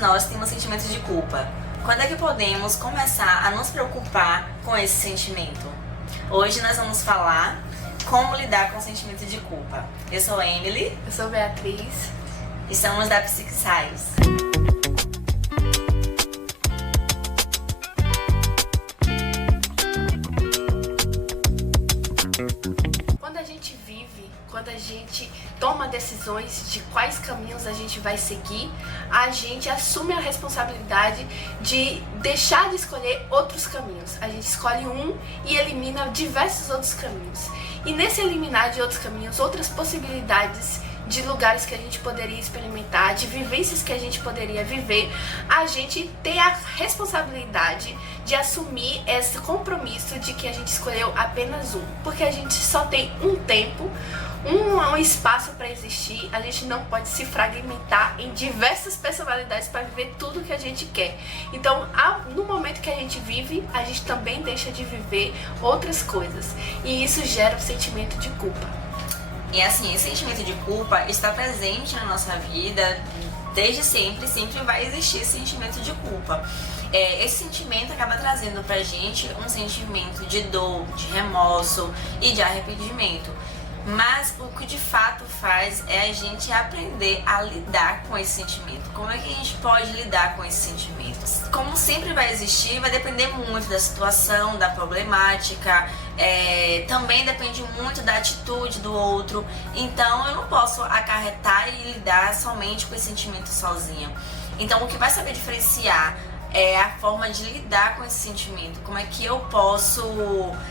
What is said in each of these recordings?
nós temos sentimentos de culpa. Quando é que podemos começar a nos preocupar com esse sentimento? Hoje nós vamos falar como lidar com o sentimento de culpa. Eu sou Emily. Eu sou Beatriz. E somos da PsiqueScience. Quando a gente toma decisões de quais caminhos a gente vai seguir, a gente assume a responsabilidade de deixar de escolher outros caminhos. A gente escolhe um e elimina diversos outros caminhos. E nesse eliminar de outros caminhos, outras possibilidades de lugares que a gente poderia experimentar, de vivências que a gente poderia viver, a gente tem a responsabilidade de assumir esse compromisso de que a gente escolheu apenas um, porque a gente só tem um tempo, um espaço para existir. A gente não pode se fragmentar em diversas personalidades para viver tudo que a gente quer. Então, no momento que a gente vive, a gente também deixa de viver outras coisas, e isso gera um sentimento de culpa. E assim, esse sentimento de culpa está presente na nossa vida desde sempre, sempre vai existir esse sentimento de culpa. Esse sentimento acaba trazendo pra gente um sentimento de dor, de remorso e de arrependimento. Mas o que de fato faz é a gente aprender a lidar com esse sentimento. Como é que a gente pode lidar com esses sentimentos? Como sempre vai existir, vai depender muito da situação, da problemática, também depende muito da atitude do outro. Então eu não posso acarretar e lidar somente com esse sentimento sozinha. Então o que vai saber diferenciar é a forma de lidar com esse sentimento. Como é que eu posso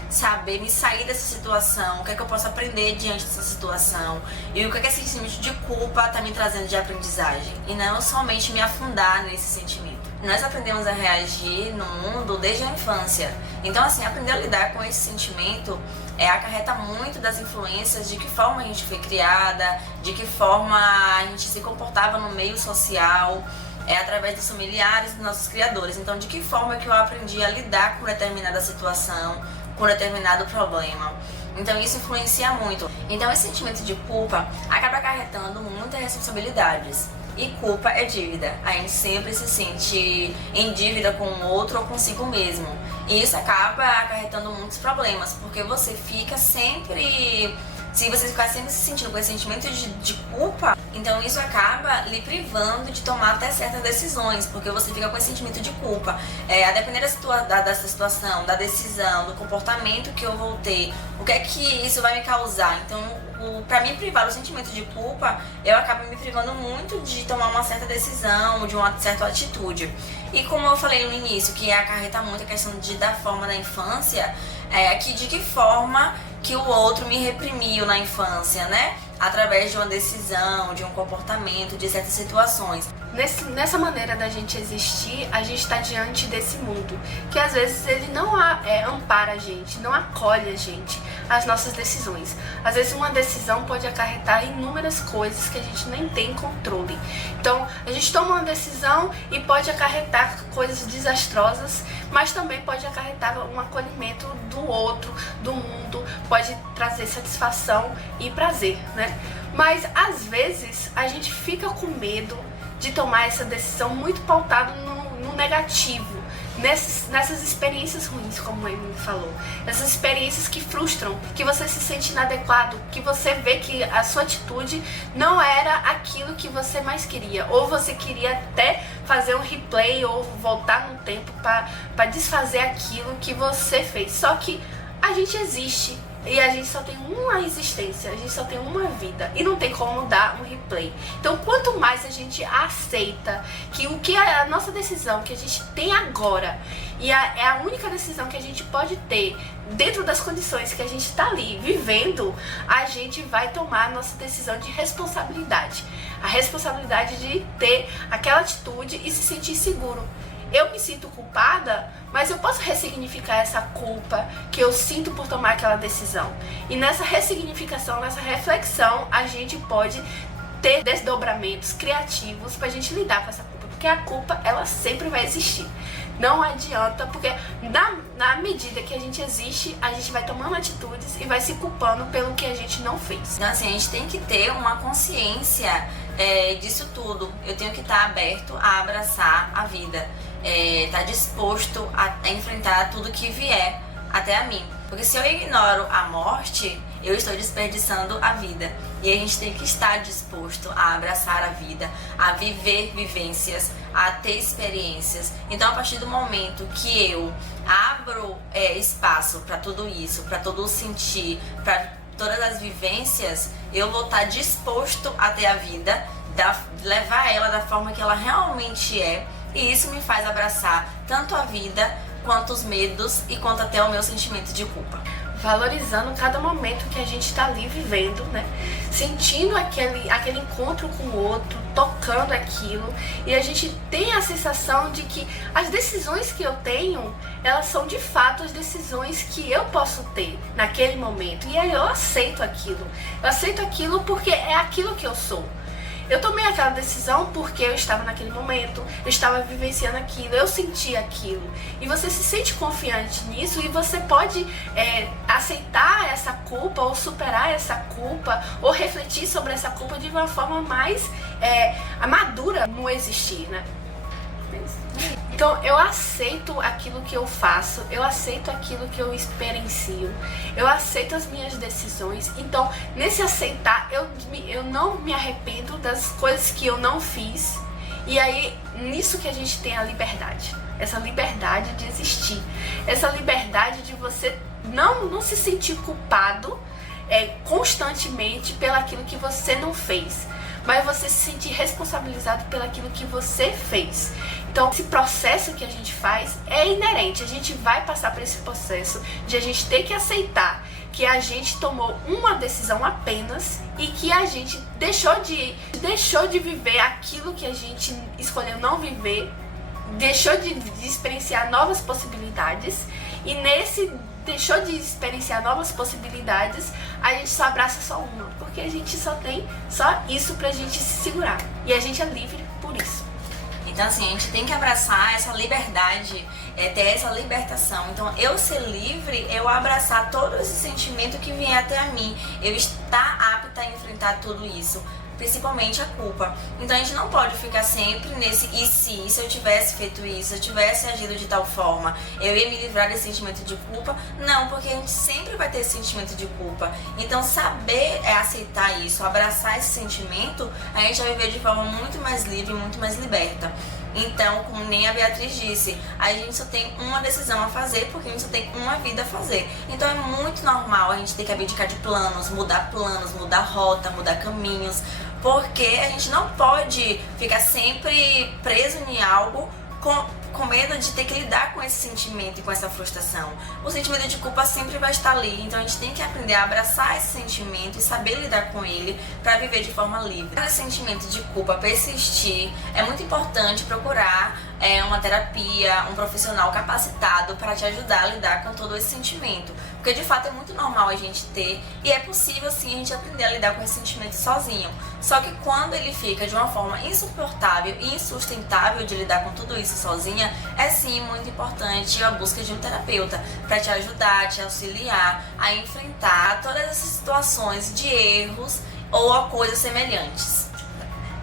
saber me sair dessa situação? O que é que eu posso aprender diante dessa situação? E o que é que esse sentimento de culpa está me trazendo de aprendizagem? E não somente me afundar nesse sentimento. Nós aprendemos a reagir no mundo desde a infância. Então, assim, aprender a lidar com esse sentimento acarreta muito das influências de que forma a gente foi criada, de que forma a gente se comportava no meio social, através dos familiares dos nossos criadores. Então, de que forma que eu aprendi a lidar com determinada situação, com determinado problema. Então, isso influencia muito. Então, esse sentimento de culpa acaba acarretando muitas responsabilidades. E culpa é dívida. A gente sempre se sente em dívida com o outro ou consigo mesmo. E isso acaba acarretando muitos problemas, porque você fica sempre... Se você ficar sempre se sentindo com esse sentimento de culpa, então isso acaba lhe privando de tomar até certas decisões, porque você fica com esse sentimento de culpa. A depender dessa situação, da decisão, do comportamento que eu vou ter, o que é que isso vai me causar. Então, para me privar do sentimento de culpa, eu acabo me privando muito de tomar uma certa decisão, de uma certa atitude. E como eu falei no início, que acarreta muito a questão da forma da infância, de que forma que o outro me reprimiu na infância, né? Através de uma decisão, de um comportamento, de certas situações. Nessa maneira da gente existir, a gente está diante desse mundo, que às vezes ele não ampara a gente, não acolhe a gente, as nossas decisões. Às vezes uma decisão pode acarretar inúmeras coisas que a gente nem tem controle. Então, a gente toma uma decisão e pode acarretar coisas desastrosas, mas também pode acarretar um acolhimento do outro, do mundo, pode trazer satisfação e prazer, né? Mas às vezes a gente fica com medo de tomar essa decisão muito pautado no negativo, nessas experiências ruins, como ele me falou, essas experiências que frustram, que você se sente inadequado, que você vê que a sua atitude não era aquilo que você mais queria, ou você queria até fazer um replay ou voltar no tempo para desfazer aquilo que você fez. Só que a gente existe. E a gente só tem uma existência, a gente só tem uma vida e não tem como dar um replay. Então, quanto mais a gente aceita que o que é a nossa decisão que a gente tem agora e é a única decisão que a gente pode ter dentro das condições que a gente está ali vivendo, a gente vai tomar a nossa decisão de responsabilidade. A responsabilidade de ter aquela atitude e se sentir seguro. Eu me sinto culpada, mas eu posso ressignificar essa culpa que eu sinto por tomar aquela decisão. E nessa ressignificação, nessa reflexão, a gente pode ter desdobramentos criativos pra gente lidar com essa culpa. Porque a culpa, ela sempre vai existir. Não adianta, porque na medida que a gente existe, a gente vai tomando atitudes e vai se culpando pelo que a gente não fez. Então assim, a gente tem que ter uma consciência disso tudo. Eu tenho que estar aberto a abraçar a vida, estar disposto a enfrentar tudo que vier até a mim. Porque se eu ignoro a morte, eu estou desperdiçando a vida. E a gente tem que estar disposto a abraçar a vida, a viver vivências, a ter experiências. Então, a partir do momento que eu abro espaço para tudo isso, para todo o sentir, para todas as vivências, eu vou estar disposto a ter a vida, levar ela da forma que ela realmente é. E isso me faz abraçar tanto a vida, quanto os medos e quanto até o meu sentimento de culpa. Valorizando cada momento que a gente está ali vivendo, né? Sentindo aquele encontro com o outro, tocando aquilo. E a gente tem a sensação de que as decisões que eu tenho, elas são de fato as decisões que eu posso ter naquele momento. E aí eu aceito aquilo. Eu aceito aquilo porque é aquilo que eu sou. Eu tomei aquela decisão porque eu estava naquele momento, eu estava vivenciando aquilo, eu senti aquilo. E você se sente confiante nisso e você pode aceitar essa culpa ou superar essa culpa ou refletir sobre essa culpa de uma forma mais madura no existir, né? Então eu aceito aquilo que eu faço, eu aceito aquilo que eu experiencio, eu aceito as minhas decisões. Então nesse aceitar eu não me arrependo das coisas que eu não fiz. E aí nisso que a gente tem a liberdade, essa liberdade de existir, essa liberdade de você não se sentir culpado constantemente pelaquilo que você não fez, mas você se sentir responsabilizado pelaquilo que você fez. Então, esse processo que a gente faz é inerente. A gente vai passar por esse processo de a gente ter que aceitar que a gente tomou uma decisão apenas e que a gente deixou de viver aquilo que a gente escolheu não viver, deixou de experienciar novas possibilidades, e nesse deixou de experienciar novas possibilidades, a gente só abraça só uma, porque a gente só tem só isso pra gente se segurar, e a gente é livre por isso. Então assim, a gente tem que abraçar essa liberdade, ter essa libertação. Então eu ser livre, eu abraçar todo esse sentimento que vier até a mim, eu estar apta a enfrentar tudo isso, principalmente a culpa. Então a gente não pode ficar sempre nesse e se eu tivesse feito isso, se eu tivesse agido de tal forma, eu ia me livrar desse sentimento de culpa. Não, porque a gente sempre vai ter esse sentimento de culpa. Então saber aceitar isso, abraçar esse sentimento, a gente vai viver de forma muito mais livre, muito mais liberta. Então, como nem a Beatriz disse, a gente só tem uma decisão a fazer, porque a gente só tem uma vida a fazer. Então é muito normal a gente ter que abdicar de planos, mudar rota, mudar caminhos, porque a gente não pode ficar sempre preso em algo com medo de ter que lidar com esse sentimento e com essa frustração. O sentimento de culpa sempre vai estar ali, então a gente tem que aprender a abraçar esse sentimento e saber lidar com ele para viver de forma livre. Para esse sentimento de culpa persistir, é muito importante procurar uma terapia, um profissional capacitado para te ajudar a lidar com todo esse sentimento. Porque de fato é muito normal a gente ter, e é possível sim a gente aprender a lidar com esse sentimento sozinho. Só que quando ele fica de uma forma insuportável e insustentável de lidar com tudo isso sozinha, é sim muito importante a busca de um terapeuta para te ajudar, te auxiliar a enfrentar todas essas situações de erros ou a coisas semelhantes.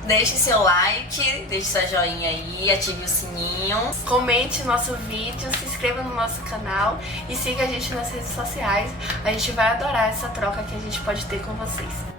Deixe seu like, deixe sua joinha aí, ative o sininho. Comente nosso vídeo, se inscreva no nosso canal e siga a gente nas redes sociais. A gente vai adorar essa troca que a gente pode ter com vocês.